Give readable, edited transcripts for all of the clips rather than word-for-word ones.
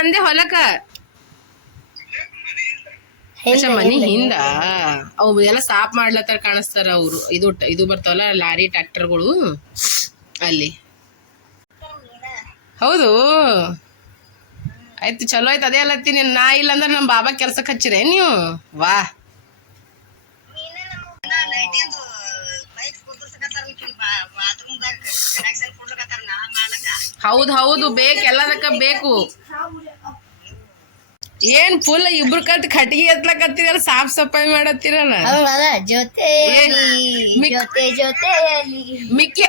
ಅಂದೆ ಹೊಲಕ್ಕ ಮನಿ ಹಿಂದ ಅವು ಎಲ್ಲ ಸಾಫ್ ಮಾಡ್ಲತ್ತಾರ ಕಾಣಿಸ್ತಾರ ಅವ್ರು. ಇದು ಬರ್ತಾವಲ್ಲ ಲಾರಿ ಟ್ರ್ಯಾಕ್ಟರ್ಗಳು ಅಲ್ಲಿ. ಹೌದು ಆಯ್ತು, ಚಲೋ ಆಯ್ತು. ಅದೇ ಅಲ್ಲತ್ತೀನಿ, ನಾ ಇಲ್ಲಂದ್ರೆ ನಮ್ಮ ಬಾಬಾ ಕೆಲ್ಸಕ್ಕೆ ಹಚ್ಚಿರೇ ನೀವು? ವಾ ಹೌದು ಹೌದು, ಬೇಕು, ಎಲ್ಲದಕ್ಕ ಬೇಕು. ಏನ್ ಫುಲ್ ಇಬ್ರು ಕತ್ ಕಟ್ಟಿಗೆ ಎತ್ಲಕತ್ತೀರಲ್ಲ, ಸಾಫ್ ಸಫಾಯಿ ಮಾಡತ್ತೀರಲ್ಲ. ಮಿಕ್ಕಿ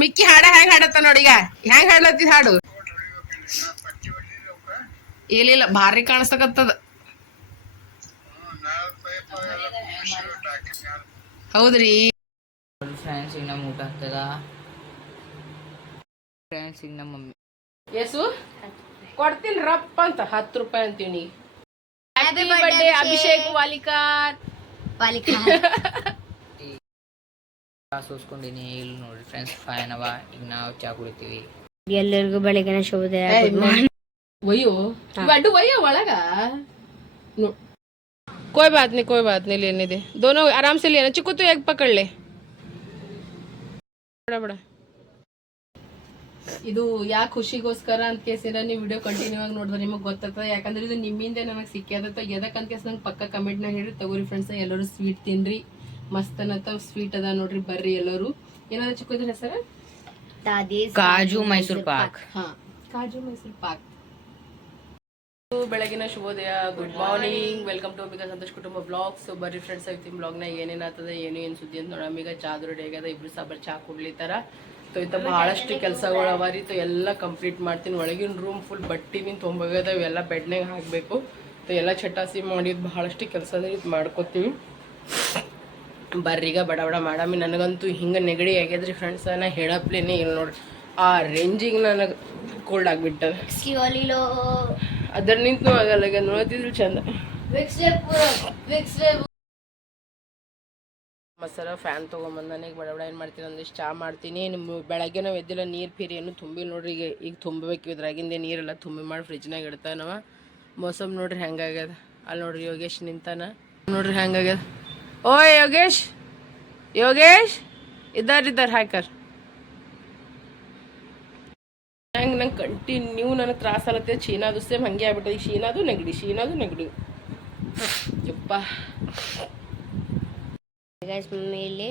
ಮಿಕ್ಕಿ ಹಾಡ ಹೆಂಗ್ ಹಾಡತ್ತ ನೋಡೀಗ, ಹೆಂಗ್ ಹಾಡ್ಲತ್ತಿದ್ ಹಾಡು? ಇಲ್ಲ ಭಾರಿ ಕಾಣಿಸ್ತಕತ್ತದ. ಹೌದ್ರಿ ಫ್ರೆಂಡ್ಸ್, ಈಗ ನಮ್ಮ ಊಟ ಆಗ್ತದ. ಫ್ರೆಂಡ್ಸ್, ಈಗ ನಮ್ಮ ಮಮ್ಮಿ ಏಸು ಕೊಡ್ತೀನಿ ರಪ್ಪ ಅಂತ 10 ರೂಪಾಯಿ ಅಂತೀನಿ. Happy birthday Abhishek Walikar. ಸೋಸ್ಕೊಂಡಿನಿ. ಇಲ್ಲಿ ನೋಡ್ರಿ ಫ್ರೆಂಡ್ಸ್, ಫೈನ್ ಅವ. ಈಗ ನಾವು ಚಾ ಕುಡಿತೀವಿ. ಎಲ್ಲರಿಗೂ ಬೆಳಗಿನ ಶುಭೋದಯ. वही बड्डू वही है वाला का कोई बात नहीं लेने दे, दोनों आराम से लेना. चिक्कू तो एक पकड़ ले. बड़ा बड़ा ಇದು ಯಾಕೆ ಖುಷಿಗೋಸ್ಕರ ಅಂತ ಕೇಸಿರ ನೀವು ವಿಡಿಯೋ ಕಂಟಿನ್ಯೂ ಆಗಿ ನೋಡಿದ್ರೆ ನಿಮಗೆ ಗೊತ್ತಾಗ್ತದೆ. ಯಾಕಂದ್ರೆ ಇದು ನಿಮ್ಮಿಂದ ನನಗೆ ಸಿಕ್ಕ್ಯದ. ಎದಕ್ಕಂತ ಕೇಸ್ ನಂಗೆ ಪಕ್ಕ ಕಮೆಂಟ್ನಾಗ ಹೇಳಿ ತಗೋರಿ ಫ್ರೆಂಡ್ಸ್. ಎಲ್ಲರೂ ಸ್ವೀಟ್ ತಿನ್ರಿ, ಮಸ್ತ್ ಅನ್ನತ್ತ ಸ್ವೀಟ್ ಅದ ನೋಡ್ರಿ. ಬರ್ರಿ ಎಲ್ಲರೂ. ಏನಾದ್ರು ಚಿಕ್ಕೋದ್ರ ಹೆಸರು? ಕಾಜು ಮೈಸೂರು ಪಾಕ್. ಹಾ, ಕಾಜು ಮೈಸೂರು ಪಾಕ್. ಬೆಳಗಿನ ಶುಭೋದಯ, good morning, welcome to Ambika Santosh Kutumba blogs. So ಬರ್ರಿ ಫ್ರೆಂಡ್ಸ್, ಇವತ್ತಿನ ಬ್ಲಾಗ್ನ ಏನೇನಾಗ್ತದೆ ಏನು ಸುದ್ದಿ ಅಂತ ನೋಡಮ್. ಈಗ ಚಾದು ರೆಡಿ ಆಗ್ಯದ, ಇಬ್ರು ಸಾಬರ್ ಚಾ ಕುಡ್ಲಿತಾರ. ಸೊ ಇತ್ತ ಬಹಳಷ್ಟು ಕೆಲಸಗಳು ಅವಾರಿ. ಸೊ ಎಲ್ಲ ಕಂಪ್ಲೀಟ್ ಮಾಡ್ತೀನಿ. ಒಳಗಿನ ರೂಮ್ ಫುಲ್ ಬಟ್ಟಿ ಬಿನ್ ತೊಂಬಾಗ್ಯದ, ಇವೆಲ್ಲ ಬೆಡ್ನಾಗ ಹಾಕಬೇಕು. ಸೊ ಎಲ್ಲ ಚಟಾಸಿ ಮಾಡಿದ್ ಬಹಳಷ್ಟು ಕೆಲಸ ಅದ, ಇದು ಮಾಡ್ಕೋತೀವಿ. ಬರ್ರೀಗ ಬಡ ಬಡ ಮಾಡಮ್ಮಿ. ನನಗಂತೂ ಹಿಂಗೆ ನೆಗಡಿ ಆಗ್ಯದ್ರಿ ಫ್ರೆಂಡ್ಸ್, ನಾ ಹೇಳಪ್ಲೇನೆ ಇಲ್ಲ ನೋಡ್ರಿ. ಆ ರೇಂಜಿಗೆ ನನಗೆ ಕೋಲ್ಡ್ ಆಗಿಬಿಟ್ಟದ. ಅದರ ನಿಂತು ಆಗಲ್ಲ, ಈಗ ನೋಡ್ತಿದ್ರು ಚಂದ. ಮಸರ ಫ್ಯಾನ್ ತೊಗೊಂಬಂದಾನೆ. ಈಗ ಬಡ ಬಡ ಏನು ಮಾಡ್ತೀನಿ, ಒಂದಿಷ್ಟು ಚಾ ಮಾಡ್ತೀನಿ. ನಿಮ್ಮ ಬೆಳಗ್ಗೆ ನಾವು ಎದ್ದಿಲ್ಲ, ನೀರು ಫೀರಿ ಏನು ತುಂಬಿ ನೋಡ್ರಿ. ಈಗ ತುಂಬಬೇಕು, ಇದ್ರಾಗಿಂದೆ ನೀರೆಲ್ಲ ತುಂಬಿ ಮಾಡಿ ಫ್ರಿಜ್ನಾಗ ಇಡ್ತಾನವ. ಮೋಸಮ್ ನೋಡ್ರಿ ಹೆಂಗಾಗ್ಯದ. ಅಲ್ಲಿ ನೋಡ್ರಿ ಯೋಗೇಶ್ ನಿಂತಾನ, ನೋಡ್ರಿ ಹೆಂಗಾಗ್ಯದ. ಓಯ್ ಯೋಗೇಶ್, ಇದ್ದಾರ ಹಾಕರ್. ಹೆಂಗೆ ನಂಗೆ ಕಂಟಿನ್ಯೂ ನನಗೆ ತ್ರಾಸ ಆಗತ್ತೆ. ಶೀನಾದು ಸೇಮ್ ಹಂಗೆ ಆಗ್ಬಿಟ್ಟದೆ. ಈಗ ಶೀನಾದು ನೆಗಡಿ ಯಪ್ಪ. ಮಮ್ಮಿ ಇಲ್ಲಿ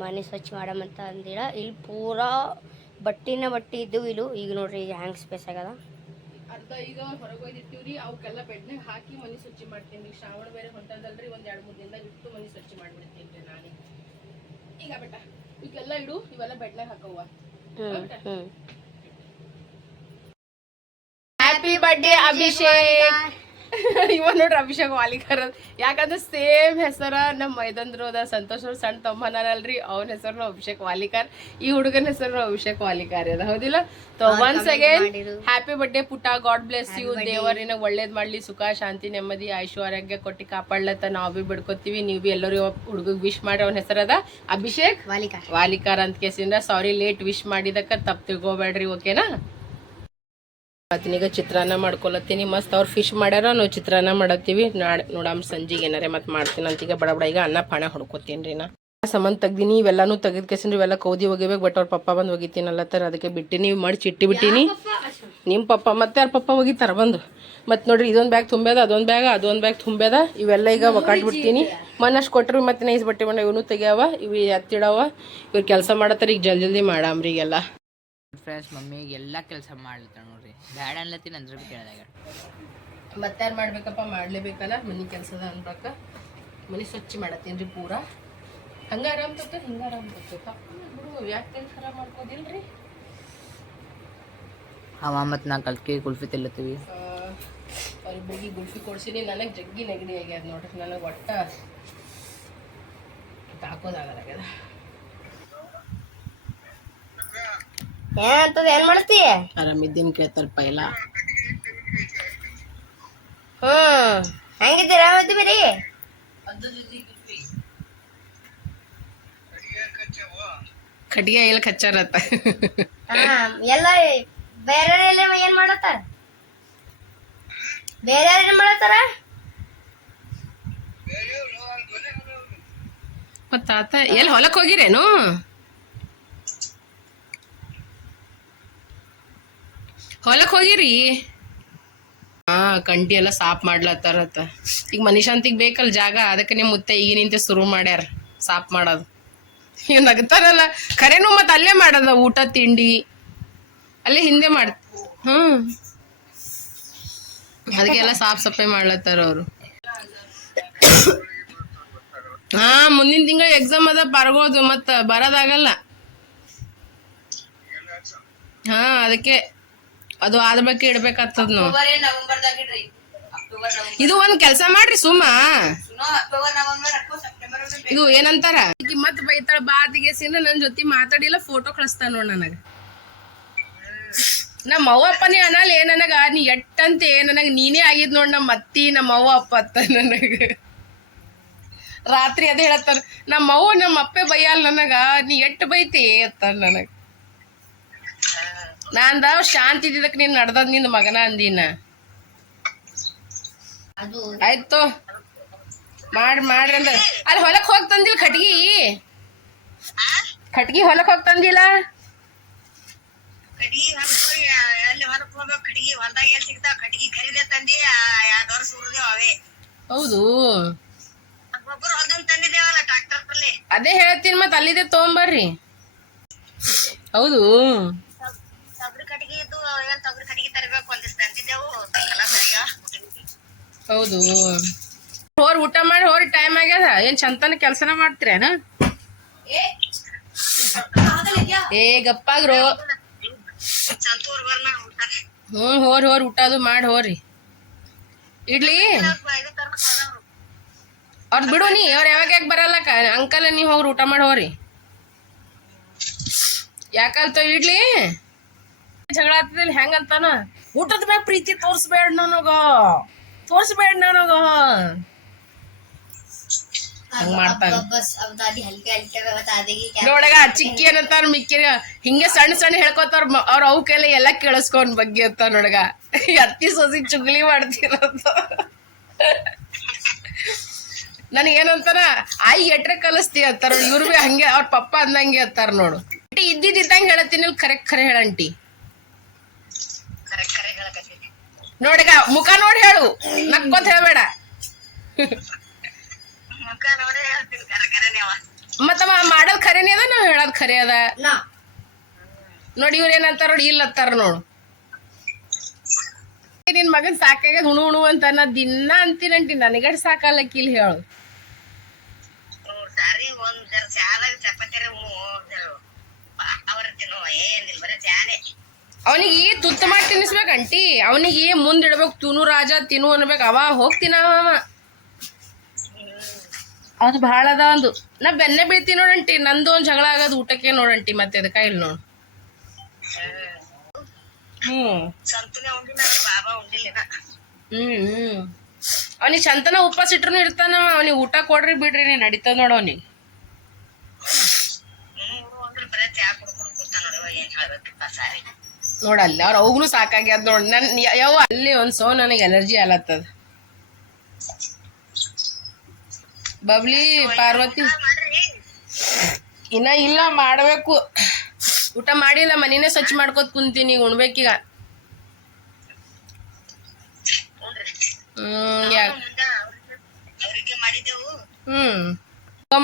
ಮನೆ ಸ್ವಚ್ಛ ಮಾಡಮಂತ ಅಂದಿರ. ಇಲ್ಲಿ ಪೂರಾ ಬಟ್ಟಿ ಇದ್ದು ಇಲ್ಲು. ಈಗ ನೋಡ್ರಿ ಈಗ ಹ್ಯಾಂಗ್ ಸ್ಪೇಸ್ ಆಗದ. ಅರ್ಧ ಈಗ ಹೊರಗೆ ಒಯ್ದಿರ್ತೀವ್ರಿ. ಅವಕ್ಕೆಲ್ಲ ಬೆಡ್ನಾಗ ಹಾಕಿ ಮನೆ ಸ್ವಚ್ಛ ಮಾಡ್ತೀನಿ. ಶ್ರಾವಣ ಬೇರೆ ಹೊಂಟದಲ್ರಿ, ಒಂದು 2-3 ದಿನದಾಗ ಇಟ್ಟು ಮನೆ ಸ್ವಚ್ಛ ಮಾಡ್ಬಿಡ್ತೀನಿ ರೀ ನಾನೇ. ಈಗ ಬೆಟ್ಟ ಈಗೆಲ್ಲ ಇಡು, ಇವೆಲ್ಲ ಬೆಡ್ನಾಗ ಹಾಕವ್ವ. Happy birthday Abhishek. ಇವ ನೋಡ್ರಿ ಅಭಿಷೇಕ್ ವಾಲಿಕರ್. ಯಾಕಂದ್ರೆ ಸೇಮ್ ಹೆಸರ ನಮ್ಮ ಮೈದಂದ್ರು ಅದ. ಸಂತೋಷ್ ಅವ್ರ ಸಣ್ಣ ತಮ್ಮನಲ್ರಿ, ಅವನ ಹೆಸರು ಅಭಿಷೇಕ್ ವಾಲಿಕರ್. ಈ ಹುಡುಗನ ಹೆಸರು ಅಭಿಷೇಕ್ ವಾಲಿಕಾರ್ ಅದ, ಹೌದಿಲ್ಲ? So once again happy birthday ಪುಟ್ಟ. God bless you. ದೇವರಿನ ಒಳ್ಳೇದ್ ಮಾಡ್ಲಿ, ಸುಖ ಶಾಂತಿ ನೆಮ್ಮದಿ ಆಯುಷ್ ಆರೋಗ್ಯ ಕೊಟ್ಟಿ ಕಾಪಾಡ್ಲತ್ತ ನಾವು ಬಿ ಬಿಡ್ಕೋತೀವಿ. ನೀವು ಬಿ ಎಲ್ಲರೂ ಹುಡುಗ ವಿಶ್ ಮಾಡಿ. ಅವನ ಹೆಸರದ ಅಭಿಷೇಕ್ ವಾಲಿಕಾರ್ ಅಂತ ಕೇಸಿಂದ. ಸಾರಿ ಲೇಟ್ ವಿಶ್ ಮಾಡಿದಕ್ಕ ತಪ್ಪು ತಿಳ್ಕೊಬೇಡ್ರಿ, ಓಕೆನಾ? ಈಗ ಚಿತ್ರಾನ್ನ ಮಾಡ್ಕೊಳತ್ತೀನಿ. ಮಸ್ತ್ ಅವ್ರು ಫಿಶ್ ಮಾಡ್ಯಾರ, ನಾವು ಚಿತ್ರಾನ್ನ ಮಾಡತ್ತೀವಿ. ನೋಡಮ್ ಸಂಜೆಗೆ ಏನಾರೇ ಮತ್ತೆ ಮಾಡ್ತೀನಿ ಅಂತ. ಈಗ ಬಡ ಈಗ ಅನ್ನ ಪಾಣ ಹೊಡ್ಕೊತೀನಿ ರೀ. ನಾ ಸಂಬಂಧ ತೆಗ್ದೀನಿ, ಇವೆಲ್ಲಾನು ತೆಗೆದ ಕೇಸಂದ್ರೆ ಇವೆಲ್ಲ ಕೌದಿ ಒಗಿಬೇಕು. ಬಟ್ ಅವ್ರ ಪಪ್ಪ ಬಂದು ಒಗಿತೀನಲ್ಲತ್ತಾರ, ಅದಕ್ಕೆ ಬಿಟ್ಟಿನಿ. ಮಾಡಿ ಚಿಟ್ಟಿ ಬಿಟ್ಟಿನಿ. ನಿಮ್ಮ ಪಪ್ಪ ಮತ್ತೆ ಅವ್ರ ಪಪ್ಪ ಒಗಿತಾರ ಬಂದು. ಮತ್ತು ನೋಡ್ರಿ, ಇದೊಂದು ಬ್ಯಾಗ್ ತುಂಬ್ಯದ, ಅದೊಂದು ಬ್ಯಾಗ್ ತುಂಬ್ಯದ. ಇವೆಲ್ಲ ಈಗ ಒಕ್ಕಾಟ್ಬಿಡ್ತೀನಿ. ಮನಷ್ಟು ಕೊಟ್ಟರು ಮತ್ತೆ ನೈಸ್ ಬಟ್ಟೆ ಬಂದ ಇವನು ತೆಗ್ಯಾವ, ಇವು ಎತ್ತಿಡವ. ಇವ್ರು ಕೆಲಸ ಮಾಡತ್ತಾರ. ಈಗ ಜಲ್ದಿ ಮಾಡಾಮ್ರಿ ಈಗೆಲ್ಲ. ಫ್ರೆಂಡ್ಸ್, ಮಮ್ಮಿ ಎಲ್ಲ ಕೆಲಸ ಮಾಡ್ಲತ್ತಾರ ನೋಡ್ರಿ. ಬ್ಯಾಡ ಅನ್ಲತ್ತೀನಿ ಅಂದ್ರೆ ಭೀ ಕೇಳಿದಾಗ ಮತ್ತೆ ಯಾರು ಮಾಡ್ಬೇಕಪ್ಪ, ಮಾಡಲೇಬೇಕಲ್ಲ. ಮನೆ ಕೆಲಸದ ಅನ್ಬೇಕ. ಮನೆ ಸ್ವಚ್ಛ ಮಾಡತ್ತೀನಿ ರೀ ಪೂರಾ. ಹಂಗೆ ಆರಾಮ್ ತಪ್ಪ, ಹಿಂಗೆ ಆರಾಮ್ ತಪ್ಪ ಬಿಡು. ಯಾಕೆ ಕೆಲಸ ಖರಾಬ್ ಮಾಡ್ಕೋದಿಲ್ರಿ. ಅವ ಮತ್ತು ನಾ ಕಲ್ಕಿ ಕುಲ್ಫಿ ತಿಲ್ಲತ್ತೀವಿ. ಅವ್ರಿಬ್ಬರಿಗೆ ಗುಲ್ಫಿ ಕೊಡ್ಸೀನಿ. ನನಗೆ ಜಗ್ಗಿ ನೆಗಡಿ ಆಗ್ಯದ ನೋಡ್ರಿ. ನನಗೆ ಒಟ್ಟ ಹಾಕೋದಾಗಲಾಗ್ಯದ. ಏನಂತದ, ಏನ್ ಮಾಡ್ತಿ? ಆರಾಮಿದ್ದೇನು ಕೇಳ್ತಾರಪ್ಪ ಎಲ್ಲ. ಹೆಂಗಿದ್ದೀರ? ಆರಾಮದ್ದು ಬೇರಿ. ಕಟ್ಟಿಗೆ ಎಲ್ಲ ಕಚ್ಚಾರತ್ತ. ಎಲ್ಲ ಬೇರೆ ಏನ್ ಮಾಡತ್ತಾರ? ಬೇರೆ ಯಾರು ಮಾಡತ್ತಾರ? ಮತ್ತ ತಾತ ಎಲ್ಲಿ ಹೊಲಕ್ ಹೋಗಿರೇನು? ಹೊಲಕ್ ಹೋಗಿರಿ? ಹಾ, ಕಂಟಿ ಎಲ್ಲ ಸಾಫ್ ಮಾಡ್ಲತ್ತಾರತ್ತ. ಈಗ ಮನುಷ್ಯಂತಿಗ್ ಬೇಕಲ್ ಜಾಗ, ಅದಕ್ಕೆ ನಿಮ್ ಮುತ್ತೆ ಈಗ ನಿಂತೆ ಶುರು ಮಾಡ್ಯಾರ ಸಾಫ್ ಮಾಡೋದು. ಇವ್ ನಗ್ತಾರಲ್ಲ, ಖರೇನು ಮತ್ ಅಲ್ಲೇ ಮಾಡದ ಊಟ ತಿಂಡಿ ಅಲ್ಲೇ ಹಿಂದೆ ಮಾಡ್. ಅದಕ್ಕೆಲ್ಲ ಸಾಫ್ ಸಫಾಯಿ ಮಾಡ್ಲತ್ತಾರ ಅವ್ರು. ಹಾ, ಮುಂದಿನ ತಿಂಗಳ ಎಕ್ಸಾಮ್ ಅದ ಬರ್ಬೋದು, ಮತ್ತ ಬರೋದಾಗಲ್ಲ. ಹಾ, ಅದಕ್ಕೆ ಅದು ಆದ ಬಗ್ಗೆ ಇಡ್ಬೇಕಾಗ್ತದ ನಾವು. ಇದು ಒಂದ್ ಕೆಲ್ಸ ಮಾಡ್ರಿ ಸುಮ್ಮ, ಇದು ಏನಂತಾರ ಮತ್ ಬೈತಾಳ ಬಾದಿಗೆಸಿನ ನನ್ ಜೊತೆ ಮಾತಾಡಿಲ್ಲ, ಫೋಟೋ ಕಳಿಸ್ತಾನ ನೋಡ್ ನನಗ. ನಮ್ಮ ಅವ್ವ ಅಪ್ಪನೇ ಅನ್ನಲ್ಲ ಏ ನನಗ, ನೀ ಎಟ್ಟಂತೆ ನನಗ ನೀನೇ ಆಗಿದ್ ನೋಡ್ ನಮ್ಮ ಅತ್ತಿ ನಮ್ಮ ಅವ್ವ ಅಪ್ಪ ಅತ್ತ ನನಗ. ರಾತ್ರಿ ಅದೇ ಹೇಳತ್ತಾರ, ನಮ್ಮ ಅವ್ವ ನಮ್ಮ ಅಪ್ಪೆ ಬೈಯಲ್ಲ ನನಗ, ನೀ ಎಟ್ಟು ಬೈತಿ ಅತ್ತ ನನಗ. ನಾಂದ ಶಾಂತಿ ಇದ್ದಿದ್ದಕ್ ನೀನ್ ನಡ್ದದ್ ನಿಂದ ಮಗನ ಅಂದಿನ. ಆಯ್ತು ಮಾಡ್ರಿ ಅಂದ್ರ ಅಲ್ಲಿ ಹೊಲಕ್ ಹೋಗ್ ತಂದಿಲ್ಲ ಕಟ್ಗಿ ಹೊಲಕ್ ಹೋಗ್ ತಂದಿಲ್ಲ. ಹೌದು, ಅದೇ ಹೇಳ್ತೀನಿ, ಮತ್ ಅಲ್ಲಿದೆ ತಗೊಂಬರ್ರಿ. ಹೌದು, ಹೌದು. ಹೋರ್ ಊಟ ಮಾಡಿ ಹೋರಿ, ಟೈಮ್ ಆಗ್ಯದ. ಏನ್ ಚಂತನ ಕೆಲ್ಸನ ಮಾಡ್ತೀರೇನ? ಏ ಗಪ್ಪಾಗ್ರು. ಹೋರಿ ಊಟ ಅದು ಮಾಡಿ ಹೋರಿ. ಇಡ್ಲಿ ಅವ್ರದ್ ಬಿಡು, ನೀ ಅವ್ರ ಯಾವಾಗ ಬರಲ್ಲ ಅಂಕಲ್, ನೀವ್ ಹೋಗ್ರಿ ಊಟ ಮಾಡಿ ಹೋರಿ. ಯಾಕಲ್ತ ಇಡ್ಲಿ ಜಗಳ ಆಗ್ತದಿಲ್ಲ ಹೆಂಗಂತಾನ, ಊಟದ ಮ್ಯಾಗ ಪ್ರೀತಿ ತೋರ್ಸ್ಬೇಡ ನನಗ ಹಂಗ ಮಾಡ್ತಾನ ನೋಡಗ. ಚಿಕ್ಕಿ ಏನಂತಾರ ಮಿಕ್ಕಿ ಹಿಂಗೆ ಸಣ್ಣ ಸಣ್ಣ ಹೇಳ್ಕೊತಾರ ಅವ್ರ ಅವು ಕೈಲಿ ಎಲ್ಲಾ ಕೇಳಿಸ್ಕೊಂಡ್ ಬಗ್ಗೆ ಅಂತ ನೋಡಗ. ಅತ್ತಿ ಸೊಸಿ ಚುಗ್ಲಿ ಮಾಡ್ತಿರೋದು. ನನಗೇನಂತಾರ ಆಯಿ ಎಟ್ರೆ ಕಲಿಸ್ತಿ ಅಂತಾರ, ಇವ್ರು ಬಿ ಹಂಗೆ ಅವ್ರ ಪಪ್ಪ ಅಂದಂಗೆ ಅಂತಾರ ನೋಡು. ಇದ್ದಿದ್ದಂಗೆ ಹೇಳತ್ತೀನಿ, ಖರೆ ಹೇಳಂಟಿ ನೋಡಿಗ. ಮುಖ ನೋಡಿ ಹೇಳು, ನಕ್ಕೊಂತ ಹೇಳ್ಬೇಡ. ಮತ್ತ ಮಾಡೋದ್ ಖರೇನೆ ಅದ, ನಾವ್ ಹೇಳೋದ್ ಖರೆ ಅದ ನೋಡಿ. ಇವ್ರ ಏನಂತಾರ ನೋಡಿ, ಇಲ್ಲ ಅತ್ತಾರ ನೋಡು. ನಿನ್ ಮಗನ್ ಸಾಕಾಗ್ಯದ ಹುಣು ಅಂತ ನಾ ದಿನ ಅಂತೀನಂಟಿ, ನನಗಡ್ ಸಾಕಲ್ಲಕ್ಕಿ ಇಲ್ಲಿ ಹೇಳು. ಅವನಿಗೆ ತುತ್ತ ಮಾಡಿ ತಿನ್ನಿಸ್ಬೇಕಂಟಿ, ಅವನಿಗೆ ಮುಂದಿಡ್ಬೇಕು, ತುನು ರಾಜ ತಿನ್ನು ಅನ್ಬೇಕು, ಅವ ಹೋಗ್ತೀನ ಅವ. ಅದು ಭಾಳ ಅದ. ಒಂದು ನಾ ಬೆನ್ನೆ ಬೀಳ್ತೀನಿ ನೋಡಂಟಿ, ನಂದು ಒಂದ್ ಜಗಳ ಆಗೋದು ಊಟಕ್ಕೆ ನೋಡಂಟಿ, ಮತ್ತೆ ಅದಕ್ಕ ಇಲ್ಲಿ ನೋಡು. ಅವನಿಗೆ ಚಂತನ ಉಪವಾಸ ಇಟ್ರು ಇರ್ತಾನ. ಅವನಿಗೆ ಊಟ ಕೊಡ್ರಿ ಬಿಡ್ರಿ ನೀ ನಡೀತದ ನೋಡ. ಅವನಿಗೆ ನೋಡಲ್ಲ ಅವ್ರ ಅವನು ಸಾಕಾಗ್ಯದ ನೋಡ್. ನನ್ ಯಾವ ಅಲ್ಲಿ ಒಂದ್ ನನಗೆ ಎಲರ್ಜಿ ಆಲತ್ತದ. ಬಬ್ಲಿ ಪಾರ್ವತಿ ಇನ್ನ ಇಲ್ಲ, ಮಾಡ್ಬೇಕು. ಊಟ ಮಾಡಿಲ್ಲ, ಮನಿನೇ ಸ್ವಚ್ಛ ಮಾಡ್ಕೋತ ಕುಂತೀನಿ, ಉಣ್ಬೇಕೀಗ.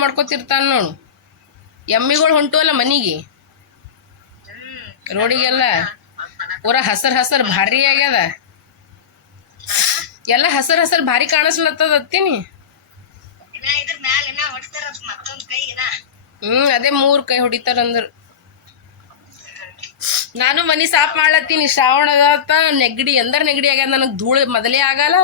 ಮಾಡ್ಕೋತಿರ್ತಾನ ನೋಡು. ಎಮ್ಮಿಗಳು ಹೊಂಟುವಲ್ಲ ಮನಿಗೆ, ರೋಡಿಗೆಲ್ಲ ಪೂರ ಹಸರ್ ಭಾರಿ ಆಗ್ಯದ. ಎಲ್ಲ ಹಸರ್ ಭಾರಿ ಕಾಣಿಸ್ಲತ್ತದ ಅತ್ತೀನಿ. ಅದೇ 3 ಕೈ ಹೊಡಿತಾರ ಅಂದ್ರ. ನಾನು ಮನಿ ಸಾಫ್ ಮಾಡ್ಲತ್ತೀನಿ. ಶ್ರಾವಣದ ನೆಗಡಿ ಆಗ್ಯದ ನನಗ್. ಧೂಳು ಮೊದಲೇ ಆಗಲ್ಲ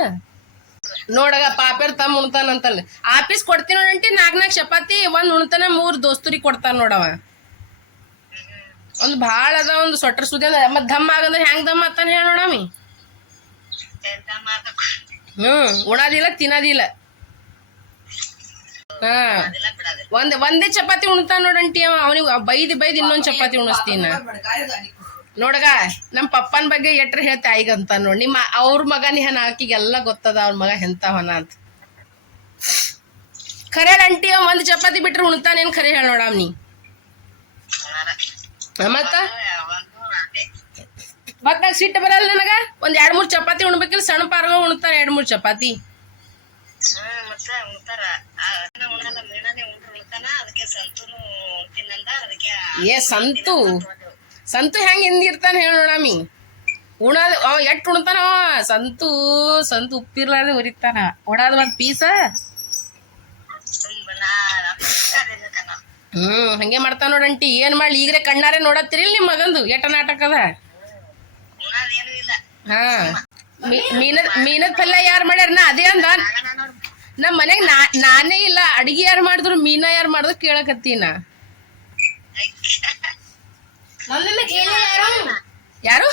ನೋಡಗ. ಪಾಪೇರ್ ತಮ್ಮ ಉಣ್ತಾನಂತಲ್ಲ. ಆಫೀಸ್ ಕೊಡ್ತೀನಿ ನೋಡಂಟಿ, 4 ಚಪಾತಿ, 1 ಉಣ್ತಾನ, 3 ದೋಸ್ತರಿಗೆ ಕೊಡ್ತಾನ ನೋಡವ. ಒಂದು ಭಾಳ ಅದ, ಒಂದು ಸೊಟ್ರ ಸುದ್ದಿ ಅದ. ಮತ್ ದಮ್ ಆಗಂದ್ರೆ ಹೆಂಗ್ ದಮ್ ಆತಾನ ಹೇಳ ನೋಡಮಿ. ಉಣದಿಲ್ಲ ತಿನ್ನದಿಲ್ಲ. ಒಂದೇ ಚಪಾತಿ ಉಣ್ತಾನ ನೋಡಂಟಿ ಅವ. ಅವನಿಗೆ ಬೈದ್ ಇನ್ನೊಂದ್ ಚಪಾತಿ ಉಣಿಸ್ತೀನ. ನೋಡಗ ನಮ್ಮ ಪಪ್ಪನ ಬಗ್ಗೆ ಎಟ್ರ ಹೇಳ್ತಾ ಈಗಂತ ನೋಡಿ ನಿಮ್ಮ ಅವ್ರ ಮಗನ ಹೆಣ ಆಕಿಗೆಲ್ಲ ಗೊತ್ತದ ಅವ್ರ ಮಗ ಎಂತ ಹೊನ ಅಂತ ಖರೆ ಅಂಟಿ ಒಂದ್ ಚಪಾತಿ ಬಿಟ್ರೆ ಉಣ್ತಾನೇನ್ ಖರೆ ಹೇಳ ನೋಡ ನೀ ಮತ್ತ ನಂಗೆ ಸಿಟ್ಟು ಬರಲ್ಲ ನನಗ ಒಂದ್ 2-3 ಚಪಾತಿ ಉಣ್ಬೇಕಿಲ್ಲ ಸಣ್ಣ ಪಾರ್ಗ ಉಣ್ತಾರ 2-3 ಚಪಾತಿ ಏ ಸಂತು ಹೆಂಗ್ ಹಿಂದಿರ್ತಾನ ಹೇಳ ನೋಡಮಿ ಉಣದ್ ಎಟ್ ಉಣ್ತಾನ ಸಂತು ಉಪ್ಪಿರ್ಲಾರ್ದೆ ಉರಿತಾನ ಉಣಾದ ಒಂದ್ ಪೀಸ ಹಂಗೆ ಮಾಡ್ತಾನ ನೋಡಂಟಿ ಏನ್ ಮಾಡ್ಲಿ ಈಗ್ರೆ ಕಣ್ಣಾರೆ ನೋಡತ್ತಿರಿಲ್ ನಿಮ್ ಮಗಂದು ಎಟ ನಾಟಕ ಅದ ಹಾ ಮೀನದ ಪಲ್ಯ ಯಾರು ಮಾಡ್ಯಾರ ನಾ ಅದೇ ಅಂದ ನಮ್ ಮನೆಗ್ ನಾನೇ ಇಲ್ಲ ಅಡಿಗೆ ಯಾರು ಮಾಡಿದ್ರು ಮೀನಾ ಯಾರು ಮಾಡಿದ್ರು ಕೇಳಕತ್ತೀನ ಯಾರು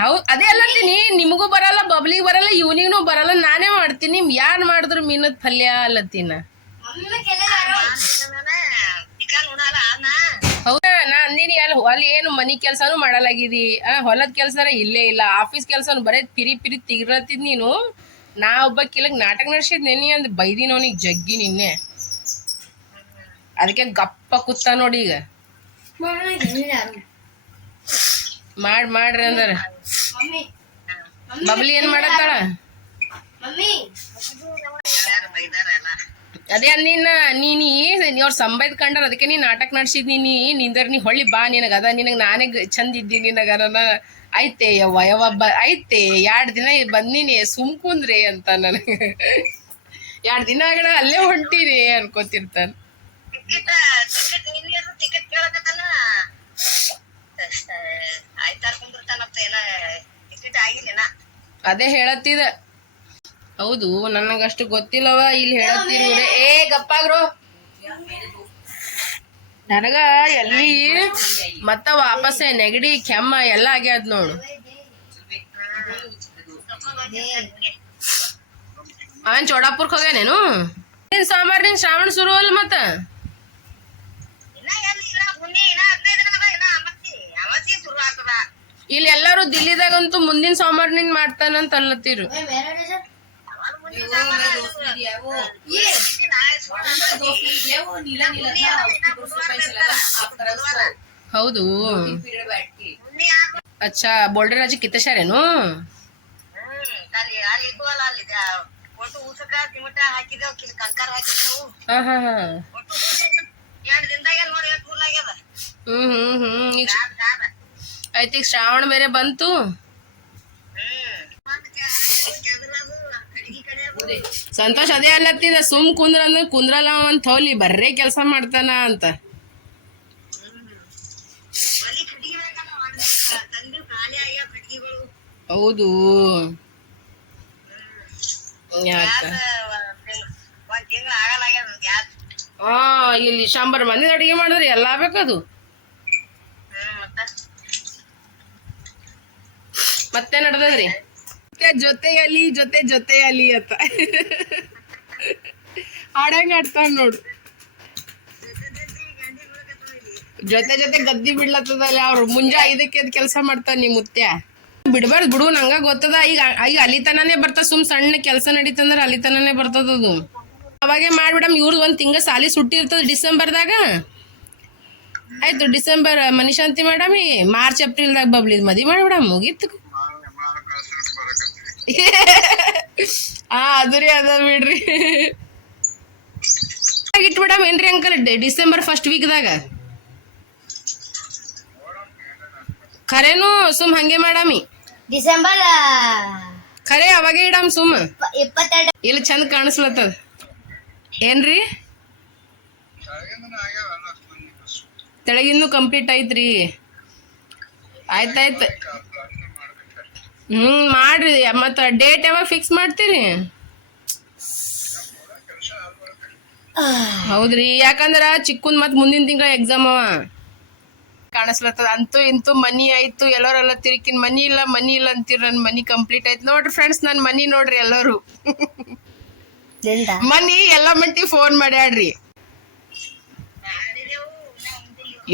ಹೌದ್ ಅದೇ ಅಲ್ಲತ್ತೀನಿ ನಿಮಗೂ ಬರಲ್ಲ ಬಬ್ಲಿಗ್ ಬರಲ್ಲ ಇವನಿಗೂ ಬರಲ್ಲ ನಾನೇ ಮಾಡ್ತೀನಿ ಯಾರ್ ಮಾಡಿದ್ರು ಮೀನದ ಪಲ್ಯ ಅಲ್ಲತ್ತೀನ ಹೌದಾ ನಾ ಅಂದಿನಿ ಅಲ್ಲಿ ಏನು ಮನಿ ಕೆಲ್ಸಾನು ಮಾಡಲಾಗಿದಿ ಹೊಲದ ಕೆಲ್ಸನ ಇಲ್ಲೇ ಇಲ್ಲ ಆಫೀಸ್ ಕೆಲ್ಸನು ಬರೇ ಪಿರಿ ತಿರ್ಲತ್ತಿದ್ ನೀನು ನಾ ಒಬ್ಬ ಕಿಲಕ್ ನಾಟಕ ನಡ್ಸಿದ್ ನೆನಿ ಅಂದ್ ಬೈದಿನ ಅವನಿಗೆ ಜಗ್ಗಿ ನಿನ್ನೆ ಅದಕ್ಕೆ ಗಪ್ಪ ಕೂತ ನೋಡಿ ಈಗ ಮಾಡ್ರಿ ಅಂದಾರ ಬಬ್ಲಿ ಏನ್ ಮಾಡತ್ತಾಳ ಅದೇ ಅಂದಿನ ನೀ ಅವ್ರ ಸಂಬೈದ್ ಕಂಡಾರ ಅದಕ್ಕೆ ನೀ ನಾಟಕ ನಡ್ಸಿದ್ ನಿಂದರ್ ನೀ ಹೊಳ್ಳಿ ಬಾ ನಿನಗ ಅದ ನಿನಗ್ ನಾನೇ ಚಂದ ಇದ್ದೀನಿ ನಿನಗನ ಐತೆ ಯವ್ವ ಐತೆ 2 ದಿನ ಬಂದಿನಿ ಸುಮ್ ಕುಂದ್ರಿ ಅಂತ ನನಗೆ 2 ದಿನ ಆಗಣ ಅಲ್ಲೇ ಹೊಂಟಿರಿ ಅನ್ಕೋತಿರ್ತಾನ ಅದೇ ಹೇಳತ್ತಿದ ಹೌದು ನನಗಷ್ಟು ಗೊತ್ತಿಲ್ಲವ ಇಲ್ಲಿ ಹೇಳತ್ತಿರ್ರೆ ಗಪ್ಪಾಗ್ರು ನನಗ ಎಲ್ಲಿ ಮತ್ತ ವಾಪಸ್ಸೆ ನೆಗಡಿ ಕೆಮ್ಮ ಎಲ್ಲ ಆಗ್ಯಾದ ನೋಡು ಅವನ್ ಚೋಡಾಪುರ್ಕ್ ಹೋಗ್ಯಾನೇನು ಸೋಮವಾರ ಶ್ರಾವಣ ಶುರು ಅಲ್ಲ ಮತ್ತ ಇಲ್ಲಿ ಎಲ್ಲಾರು ದಿಲ್ಲಿದಾಗಂತೂ ಮುಂದಿನ ಸೋಮವಾರನಿಂದ ಮಾಡ್ತಾನಂತ ಅಲ್ಲತ್ತಿರು ಹೌದು अच्छा बोल रहे राजी कितने शहर है नो ಆಯ್ತು ಈಗ ಶ್ರಾವಣ ಬೇರೆ ಬಂತು ಸಂತೋಷ್ ಅದೇ ಅಲ್ಲತ್ತಿದ ಸುಮ್ ಕುಂದ್ರ ಅಂದ್ರೆ ಕುಂದ್ರಲ್ಲ ಅಂತ ಹೋಗ್ಲಿ ಬರ್ರೇ ಕೆಲಸ ಮಾಡ್ತಾನ ಅಂತ ಹೌದು ಹಾ ಇಲ್ಲಿ 100 ಮಂದಿ ಅಡಿಗೆ ಮಾಡಿದ್ರಿ ಎಲ್ಲಾ ಬೇಕದು ಮತ್ತೆ ನಡ್ದದ್ರಿ ಜೊತೆಯಲ್ಲಿ ಅಂತ ಆಡಂಗ ಆಡ್ತಾನ ನೋಡು ಜೊತೆ ಗದ್ದಿ ಬಿಡ್ಲತ್ತದಲ್ಲ ಅವ್ರು ಮುಂಜಾ 5ಕ್ಕೆ ಎದ್ದು ಕೆಲಸ ಮಾಡ್ತಾನ ನಿಮ್ ಮುತ್ಯ ಬಿಡ್ಬಾರ್ದು ಬಿಡು ನಂಗ ಗೊತ್ತದ ಈಗ ಅಲಿತನಾನೇ ಬರ್ತದ ಸುಮ್ ಸಣ್ಣ ಕೆಲಸ ನಡೀತಂದ್ರ ಅಲಿತನಾನೇ ಬರ್ತದದು ಅವಾಗೆ ಮಾಡ್ಬಿಡಮ್ ಇವ್ರದ್ದು 1 ತಿಂಗಳ ಸಾಲಿ ಸುಟ್ಟಿ ಇರ್ತದ ಡಿಸೆಂಬರ್ದಾಗ ಆಯ್ತು ಡಿಸೆಂಬರ್ ಮನಿಶಾಂತಿ ಮಾಡಮಿ ಮಾರ್ಚ್ ಏಪ್ರಿಲ್ದಾಗ ಬಬ್ಲಿದ್ ಮದ್ವಿ ಮಾಡ್ಬಿಡಮ್ ಮುಗೀತು ಅದ್ರಿ ಅದ ಬಿಡ್ರಿ ಇಟ್ಬಿಡಮ್ ಏನ್ರಿ ಅಂಕಲ್ ಡಿಸೆಂಬರ್ 1st ವೀಕ್ದಾಗ ಖರೇನು ಸುಮ್ ಹಂಗೆ ಮಾಡಮಿ ಡಿಸೆಂಬರ್ ಖರೆ ಅವಾಗೆ ಇಡಮ್ ಸುಮ್ 22 ಇಲ್ಲಿ ಚಂದ ಕಾಣಿಸ್ಲತ್ತದ ಏನ್ರಿ ತೆಳಗಿಂದು ಕಂಪ್ಲೀಟ್ ಐತ್ರಿ ಆಯ್ತಾಯ್ತು ಮಾಡ್ರಿ ಮತ್ತ ಡೇಟ್ ಯಾವಾಗ ಫಿಕ್ಸ್ ಮಾಡ್ತೀರಿ ಹೌದ್ರಿ ಯಾಕಂದ್ರ ಚಿಕ್ಕುನ್ ಮತ್ ಮುಂದಿನ ತಿಂಗಳ ಎಕ್ಸಾಮ್ ಅವ ಕಾಣಿಸ್ಲತ್ತದ ಅಂತೂ ಇಂತೂ ಮನಿ ಆಯ್ತು ಎಲ್ಲರೆಲ್ಲ ತಿರ್ಕಿನ್ ಮನಿ ಇಲ್ಲ ಅಂತೀರ ನನ್ ಮನಿ ಕಂಪ್ಲೀಟ್ ಆಯ್ತು ನೋಡ್ರಿ ಫ್ರೆಂಡ್ಸ್ ನನ್ ಮನಿ ನೋಡ್ರಿ ಎಲ್ಲರೂ ಮನಿ ಎಲ್ಲ ಮಂಟಿ ಫೋನ್ ಮಾಡ್ಯಾಡ್ರಿ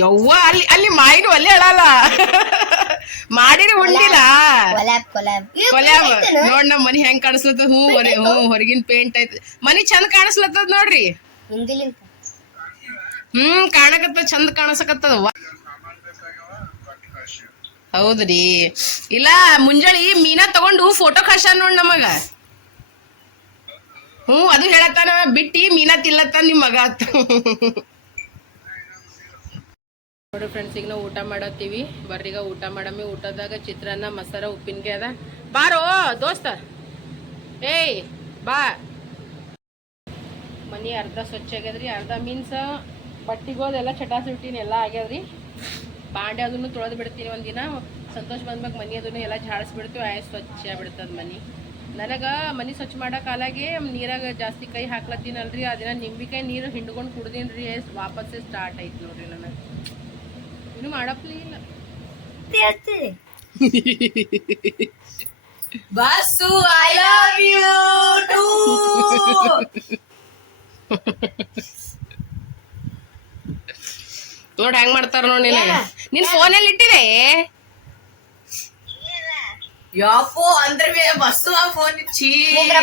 ಯವ್ವ ಅಲ್ಲಿ ಅಲ್ಲಿ ಮಾಯಿನ ಒಲೆ ಹೇಳಲ್ಲ ಮಾಡಿರಿ ಉಂಡಿಲ್ಲ ಕೊಲ್ಯಾವ ನೋಡ್ ನಮ್ ಮನಿ ಹೆಂಗ್ ಕಾಣಿಸ್ಲತ್ತದ ಹೊರಗಿನ ಪೇಂಟ್ ಐತಿ ಮನಿ ಚಂದ ಕಾಣಿಸ್ಲತ್ತದ ನೋಡ್ರಿ ಕಾಣಕತ್ತ ಚಂದ ಕಾಣಸಕತ್ತದ ಹೌದ್ರಿ ಇಲ್ಲ ಮುಂಜಾಳಿ ಮೀನಾ ತಗೊಂಡು ಫೋಟೋ ಕಳ್ಸ್ಯಾನ ನೋಡ್ ನಮಗ ಅದು ಹೇಳತ್ತಾನ ಬಿಟ್ಟಿ ಮೀನಾ ತಿಲ್ಲತ್ತಾನ ನಿಮ್ ಮಗ ಅತ್ತ ನೋಡ್ರಿ ಫ್ರೆಂಡ್ಸ್ ಈಗ ನಾವು ಊಟ ಮಾಡತ್ತೀವಿ ಬರ್ರೀಗ ಊಟ ಮಾಡಮ್ಮಿ ಊಟದಾಗ ಚಿತ್ರಾನ್ನ ಮಸಾಲ ಉಪ್ಪಿನಕಾಯಿ ಅದ ಬಾರೋ ದೋಸ್ತ ಏಯ್ ಬಾ ಮನಿ ಅರ್ಧ ಸ್ವಚ್ಛ ಆಗ್ಯದ್ರಿ ಅರ್ಧ ಮೀನ್ಸ್ ಬಟ್ಟಿಗೋದೆಲ್ಲ ಚಟಾಸುಟ್ಟಿನ ಎಲ್ಲ ಆಗ್ಯಾದ್ರಿ ಬಾಂಡೆ ಅದನ್ನು ತೊಳೆದು ಬಿಡ್ತೀನಿ ಒಂದಿನ ಸಂತೋಷ್ ಬಂದ್ಬೇಕು ಮನಿ ಅದನ್ನು ಎಲ್ಲ ಝಾಡಿಸ್ಬಿಡ್ತೀವಿ ಆಯ್ತು ಸ್ವಚ್ಛ ಬಿಡ್ತದ ಮನಿ ನನಗೆ ಮನಿ ಸ್ವಚ್ಛ ಮಾಡೋ ಕಾಲಾಗೆ ನೀರಾಗ ಜಾಸ್ತಿ ಕೈ ಹಾಕ್ಲತ್ತೀನಲ್ರಿ ಅದನ್ನ ನಿಂಬಿಕಾಯಿ ನೀರು ಹಿಂಡ್ಕೊಂಡು ಕುಡ್ದೀನಿ ವಾಪಸ್ಸೇ ಸ್ಟಾರ್ಟ್ ಐತಿ ನೋಡ್ರಿ ನನಗೆ ಇನ್ನು ಮಾಡಪ್ಲಿ ಇಲ್ಲ ಬಸ್ಸು ಐ ಲವ್ ಯು ಟು ನೋಡ್ ಹೆಂಗ್ ಮಾಡ್ತಾರ ನೋಡಿ ನಿನ್ ಫೋನಲ್ಲಿ ಇಟ್ಟಿದೆ ಯಪ್ಪೋ ಅಂದ್ರೆ ಬಸ್ಸು ಆ ಫೋನ್ ಇಚ್ಚಿ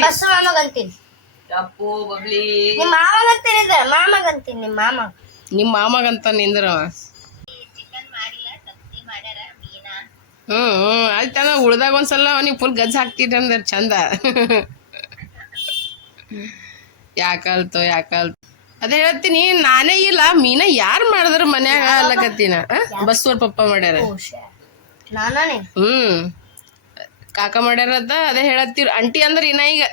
ಬಸ್ಸು ಮಾಮಗಂತೀನಿ ಯಪ್ಪೋ ಬಬ್ಲಿ ನಿಮ್ಮ ಮಾಮಗಂತೀನಿ ಮಾಮಗಂತೀನಿ ನಿಮ್ಮ ಮಾಮಗಂತ ನಿಂದ್ರ ಆಯ್ತಣ್ಣ ಉಳ್ದಾಗ ಒಂದ್ಸಲ ಅವನಿಗೆ ಫುಲ್ ಗಜ್ಜ ಹಾಕ್ತಿದ್ರಿ ಅಂದ್ರೆ ಚಂದ ಯಾಕಲ್ತೋ ಅದೇ ಹೇಳ್ತೀನಿ ನಾನೇ ಇಲ್ಲ ಮೀನ ಯಾರು ಮಾಡಿದ್ರು ಮನ್ಯಾಗ ಅಲ್ಲಕತ್ತೀನ ಬಸ್ಸೂರ್ ಪಪ್ಪ ಮಾಡ್ಯಾರ ಕಾಕ ಮಾಡ್ಯಾರದ ಅದೇ ಹೇಳತ್ತೀರ ಅಂಟಿ ಅಂದ್ರೆ ಇನ್ನ ಈಗ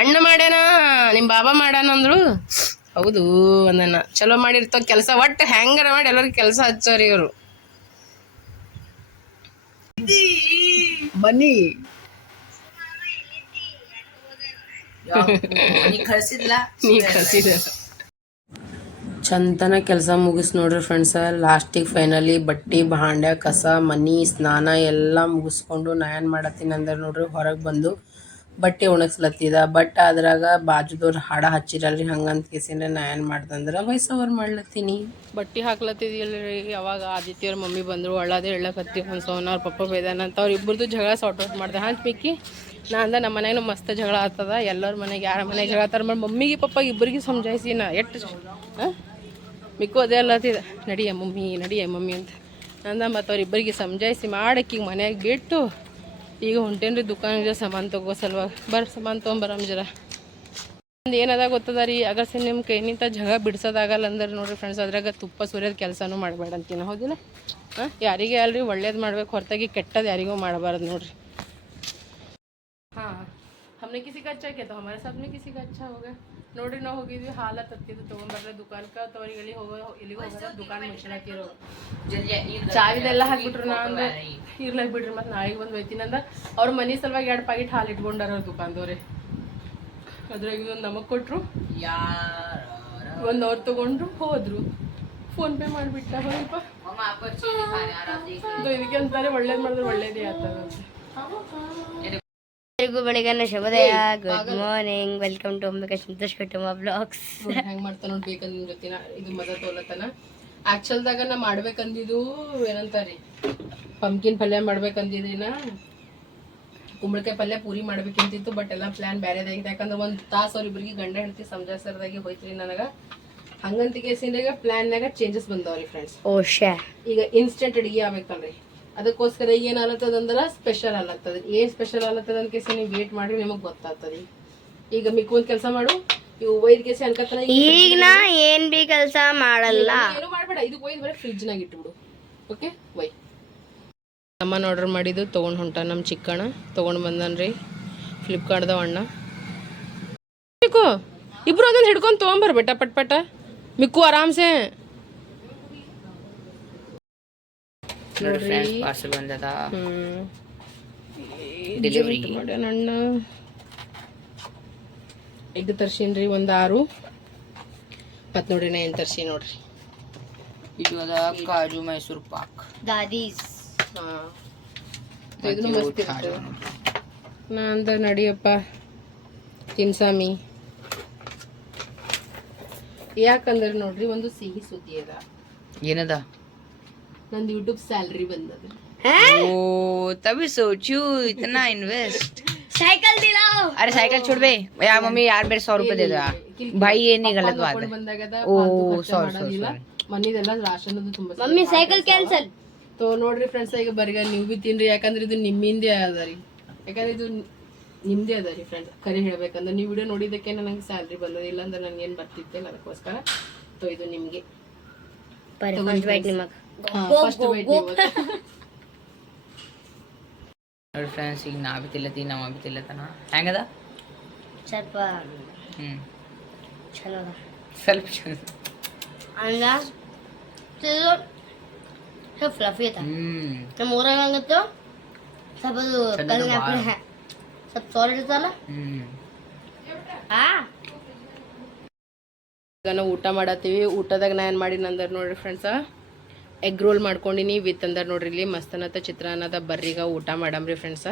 ಅಣ್ಣ ಮಾಡ್ಯಾನ ನಿಮ್ ಬಾಬಾ ಮಾಡ್ಯಾನ ಅಂದ್ರು ಹೌದು ಅಂದನ ಚಲೋ ಮಾಡಿರ್ತಾವ ಕೆಲಸ ಒಟ್ಟು ಹೆಂಗಾರ ಮಾಡಿ ಎಲ್ಲರಿಗೂ ಕೆಲಸ ಹಚ್ಚೋರಿ ಇವರು ಬನ್ನಿ ನೀ ಕಳ್ಸಿದ್ಲ ನೀ ಕಳ್ಸಿದ ಚಂತನ ಕೆಲಸ ಮುಗಿಸ್ ನೋಡ್ರಿ ಫ್ರೆಂಡ್ಸ ಲಾಸ್ಟಿಗೆ ಫೈನಲಿ ಬಟ್ಟೆ ಭಾಂಡೆ ಕಸ ಮನಿ ಸ್ನಾನ ಎಲ್ಲ ಮುಗಿಸ್ಕೊಂಡು ನಯನ್ ಮಾಡತ್ತೀನಿ ಅಂದ್ರೆ ನೋಡ್ರಿ ಹೊರಗೆ ಬಂದು ಬಟ್ಟೆ ಒಣಗ್ಸ್ಲತ್ತಿದ ಬಟ್ ಅದ್ರಾಗ ಬಾಜುದವ್ರು ಹಾಡ ಹಚ್ಚಿರಲ್ರಿ ಹಂಗಂತ ಕೇಸಿಂದ ನಯನ್ ಮಾಡ್ದಂದ್ರೆ ವಯಸ್ಸವ್ರು ಮಾಡ್ಲತ್ತೀನಿ ಬಟ್ಟೆ ಹಾಕ್ಲತ್ತಿದಿಲ್ರಿ ಅವಾಗ ಆದಿತ್ಯವ್ರ ಮಮ್ಮಿ ಬಂದರು ಒಳ್ಳಾದೆ ಹೇಳಕತ್ತಿ ಒಂದು ಸೋನ ಅವ್ರ ಪಪ್ಪ ಬೇದಾನ ಅಂತ ಅವ್ರು ಇಬ್ಬರದು ಜಗಳ ಸಾರ್ಟ್ ಔಟ್ ಮಾಡ್ದೆ ಹಂಚ್ ಮಿಕ್ಕಿ ನಾ ಅಂದ ನಮ್ಮ ಮನೆಗೂ ಮಸ್ತ್ ಜಗಳ ಆಗ್ತದ ಎಲ್ಲರ ಮನೆಗೆ ಯಾರ ಮನೆಗೆ ಜಗಳ ಆಡ್ತಾರೆ ಮಮ್ಮಿಗೆ ಪಪ್ಪ ಇಬ್ಬರಿಗೆ ಸಮಜಾಯಿಸಿ ನಾ ಎಷ್ಟು ಮಿಕ್ಕು ಅದೇ ಅಲ್ಲತ್ತಿದ ನಡಿಯ ಮಮ್ಮಿ ಅಂತ ಅಂದ ಮತ್ತು ಅವ್ರಿಬ್ಬರಿಗೆ ಸಮಜಾಯಿಸಿ ಮಾಡಕ್ಕಿಗೆ ಮನ್ಯಾಗ ಬಿಟ್ಟು ಈಗ ಹೊಂಟೇನ್ರಿ ದುಕಾನಿಗೆ ಸಾಮಾನು ತಗೋ ಸಲುವಾಗಿ ಸಾಮಾನು ತೊಗೊಂಬರಮ್ ಜರ ಒಂದು ಏನದ ಗೊತ್ತದ ರೀ ಅಗರ್ಸಿ ನಿಮ್ಮ ಕೈನಿಂದ ಜಗ ಬಿಡ್ಸೋದಾಗಲ್ಲ ಅಂದ್ರೆ ನೋಡಿರಿ ಫ್ರೆಂಡ್ಸ್ ಅದ್ರಾಗ ತುಪ್ಪ ಸುರಿಯೋದು ಕೆಲಸನೂ ಮಾಡಬೇಡ ಅಂತೀನಿ ಹೌದಿಲ್ಲ ಯಾರಿಗೆ ಅಲ್ರಿ ಒಳ್ಳೇದು ಮಾಡ್ಬೇಕು ಹೊರತಾಗಿ ಕೆಟ್ಟದ್ದು ಯಾರಿಗೂ ಮಾಡಬಾರ್ದು ನೋಡ್ರಿ हाँ हमने किसी का अच्छा किया तो हमारे साथ में किसी का अच्छा होगा ನೋಡ್ರಿ ನಾವು ಹೋಗಿದ್ವಿ ಹಾಲ ತತ್ತಿದ್ದು ತೊಗೊಂಬರ್ಲ ದುಕಾನ್ಕ ತವ್ರಿಗೆ ಇಲ್ಲಿಗೆ ಹೋಗೋದ ದುಕಾನ್ ಮುಚ್ಚಲಾಕಿರೋ ಚಾವಿದೆಲ್ಲ ಹಾಕ್ಬಿಟ್ರು ನಾ ಅಂದ್ರೆ ಇರ್ಲಾಕ್ ಬಿಡ್ರಿ ಮತ್ತೆ ನಾಳೆಗೆ ಬಂದು ಒಯ್ತೀನಿ ಅಂದ ಅವ್ರ ಮನೆ ಸಲುವಾಗಿ 2 ಪ್ಯಾಕೆಟ್ ಹಾಲು ಇಟ್ಕೊಂಡಾರ ಅವ್ರ ದುಕಾನ್ದವ್ರೆ ಅದ್ರಾಗ ಇದೊಂದು ನಮಗೆ ಕೊಟ್ರು ಒಂದು ಅವ್ರು ತಗೊಂಡ್ರು ಹೋದ್ರು ಫೋನ್ ಪೇ ಮಾಡಿಬಿಟ್ಟ ಹೋಗಪ್ಪ ಇದಕ್ಕೆ ಅಂತಾರೆ ಒಳ್ಳೇದು ಮಾಡಿದ್ರೆ ಒಳ್ಳೇದೇ ಆಗ್ತದ ಎಲ್ಲರಿಗೂ ಬೆಳಿಗ್ಗೆ ಶುಭೋದಯ good morning welcome to Santosh Kutumba blogs ಹೆಂಗ್ ಮಾಡ್ತಾ ನೋಡ್ಬೇಕಂದ್ ಗೊತ್ತಿನ ಇದು ಮದ ತೋಲತನ ಆಕ್ಚುಲ್ದಾಗ ನಾ ಮಾಡ್ಬೇಕಂದಿದ್ದು ಏನಂತಾರಿ ಪಂಪ್ಕಿನ್ ಪಲ್ಯ ಮಾಡ್ಬೇಕಂದಿದ್ರಿನ ಕುಂಬಳಕಾಯಿ ಪಲ್ಯ ಪೂರಿ ಮಾಡ್ಬೇಕಂತಿತ್ತು ಬಟ್ ಎಲ್ಲ ಪ್ಲಾನ್ ಬೇರೆದಾಗಿದೆ ಯಾಕಂದ್ರೆ ಒಂದು ತಾಸು ಅವ್ರಿಬ್ರಿಗೆ ಗಂಡ ಹೆಂಡತಿ ಸಮಜಾಸರದಾಗಿ ಹೋಯ್ತ್ರಿ ನನಗೆ ಹಂಗಂತ ಕೇಸಿಂದಾಗ ಪ್ಲಾನ್ನಾಗ ಚೇಂಜಸ್ ಬಂದವ್ರಿ ಫ್ರೆಂಡ್ಸ್ ಈಗ ಇನ್ಸ್ಟೆಂಟ್ ಅಡಿಗೆ ಆಗ್ಬೇಕಲ್ರಿ ಅದಕ್ಕೋಸ್ಕರ ಈಗ ಏನು ಅಲ್ಲತ್ತದಂದ್ರೆ ಸ್ಪೆಷಲ್ ಅಲ್ಲತ್ತದ ಏನು ಸ್ಪೆಷಲ್ ಅಲ್ಲತ್ತದ ಅಂತ ಕೇಸಿ ನೀವು ವೇಟ್ ಮಾಡ್ರಿ ನಿಮಗೆ ಗೊತ್ತಾಗ್ತದೆ ಈಗ ಮಿಕ್ಕು ಒಂದು ಕೆಲಸ ಮಾಡು ಇವು ಒಯ್ದು ಕೇಸಿ ಅನ್ಕತ್ತನ ಈಗ ನಾ ಏನ್ ಬಿ ಕೆಲಸ ಮಾಡಲ್ಲ ಏನು ಮಾಡಬೇಡ ಇದಕ್ಕೆ ಒಯ್ದು ಬರೀ ಫ್ರಿಜ್ನಾಗ ಇಟ್ಬಿಡು ಓಕೆ ಒಯ್ ಸಾಮಾನು ಆರ್ಡರ್ ಮಾಡಿದ್ದು ತೊಗೊಂಡು ಹೊಂಟ ನಮ್ಮ ಚಿಕ್ಕಣ್ಣ ತೊಗೊಂಡು ಬಂದನ್ರಿ ಫ್ಲಿಪ್ಕಾರ್ಟ್ದವ ಅಣ್ಣ ಮಿಕ್ಕು ಇಬ್ರು ಅದನ್ನು ಹಿಡ್ಕೊಂಡು ತೊಗೊಂಬರ್ಬೇಟ ಪಟ್ಪಟ ಮಿಕ್ಕು ಆರಾಮ್ಸೆ ಪಾರ್ಸಲ್ ಬಂದದ ಡೆಲಿವರಿ ಮಾಡ್ಯಾನ ಅಣ್ಣ ಎಗ್ ತರ್ಸೀನ್ರಿ ಒಂದು 6 ಮತ್ತು ನೋಡ್ರಿ ನಾ ಏನು ತರ್ಸಿ ನೋಡ್ರಿ ಇದು ಅದ ಕಾಜು ಮೈಸೂರು ಪಾಕ್ ದಾದೀಸ್ ಹಾಂ ಇದನ್ನು ಮಸ್ತ್ ಇರ್ತದೆ ನಾ ಅಂದ ನಡಿಯಪ್ಪ ತಿನ್ಸಾಮಿ ಯಾಕಂದ್ರೆ ನೋಡ್ರಿ ಒಂದು ಸಿಹಿ ಸುದ್ದಿ ಅದ ಏನದ ನಂದು ಯೂಟ್ಯೂಬ್ ಸ್ಯಾಲ್ರಿ ಬಂದದ. ओ तभी सोचू इतना इन्वेस्ट। साइकिल दिलाओ। अरे साइकिल छोड़ बे यार, मम्मी यार मेरे 100 रुपए दे दो यार भाई, ये नहीं गलत बात है। ಬಂದಾಗದ ಓ ಸಾರಿ ಸಾರಿ ಮನಿದೆಲ್ಲ ರಾಷನ್ ಅದು ತುಂಬಾ मम्मी साइकिल कैंसिल। ತೋ ನೋಡ್ರಿ ಫ್ರೆಂಡ್ಸ್, ಈಗ ಬರ್ಗ ನೀವು ಬಿ ತಿನ್ರಿ, ಯಾಕಂದ್ರೆ ಇದು ನಿಮ್ಮಿಂದೇ ಅದ ರೀ, ಯಾಕಂದ್ರೆ ಇದು ನಿಮ್ದೇ ಅದ ರೀ ಫ್ರೆಂಡ್ಸ್. ಕರೆ ಹೇಳ್ಬೇಕಂದ್ರೆ ನೀವು ವಿಡಿಯೋ ನೋಡಿದ್ದಕ್ಕೆ ನನಗೆ ಸ್ಯಾಲ್ರಿ ಬಂದದ, ಇಲ್ಲಾಂದ್ರೆ ನನಗೆ ಏನು ಬರ್ತಿತ್ತಿಲ್ಲ, ಅದಕ್ಕೋಸ್ಕರ ತೋ ಇದು ನಿಮಗೆ फर्स्ट बाइट निमक। ಫಸ್ಟ್ ಬೈಟ್ ನೀವು. ನೋಡಿ ಫ್ರೆಂಡ್ಸ್, ಈಗ ನಾ ಬಿತ್ತಿಲ್ಲತಿ ನಮ್ಮ ಬಿತ್ತಿಲ್ಲತನ ಹೆಂಗದ ಸ್ವಲ್ಪ ಚಲೋ ಅದ, ಸ್ವಲ್ಪ ಅಲ್ಲ ಸ್ವಲ್ಪ ಫ್ಲಫಿ ಐತ. ನಮ್ಮ ಊರಾಗ ಹಂಗತ್ತು ಸ್ವಲ್ಪ ಅದು ಸ್ವಲ್ಪ ಸಾಲಿಡ್ ಇರ್ತಲ್ಲ. ಈಗ ನಾವು ಊಟ ಮಾಡತ್ತೀವಿ. ಊಟದಾಗ ನಾ ಏನು ಮಾಡೀನಿ ಅಂದ್ರೆ ನೋಡ್ರಿ ಫ್ರೆಂಡ್ಸ, ಎಗ್ ರೋಲ್ ಮಾಡ್ಕೊಂಡಿನಿ ವಿತ್ ಅಂದ್ರೆ ನೋಡ್ರಿ ಇಲ್ಲಿ ಮಸ್ತನತ ಚಿತ್ರಾನ್ನದ ಬರ್ರಿಗ ಊಟ ಮಾಡಮ್ರಿ ಫ್ರೆಂಡ್ಸ.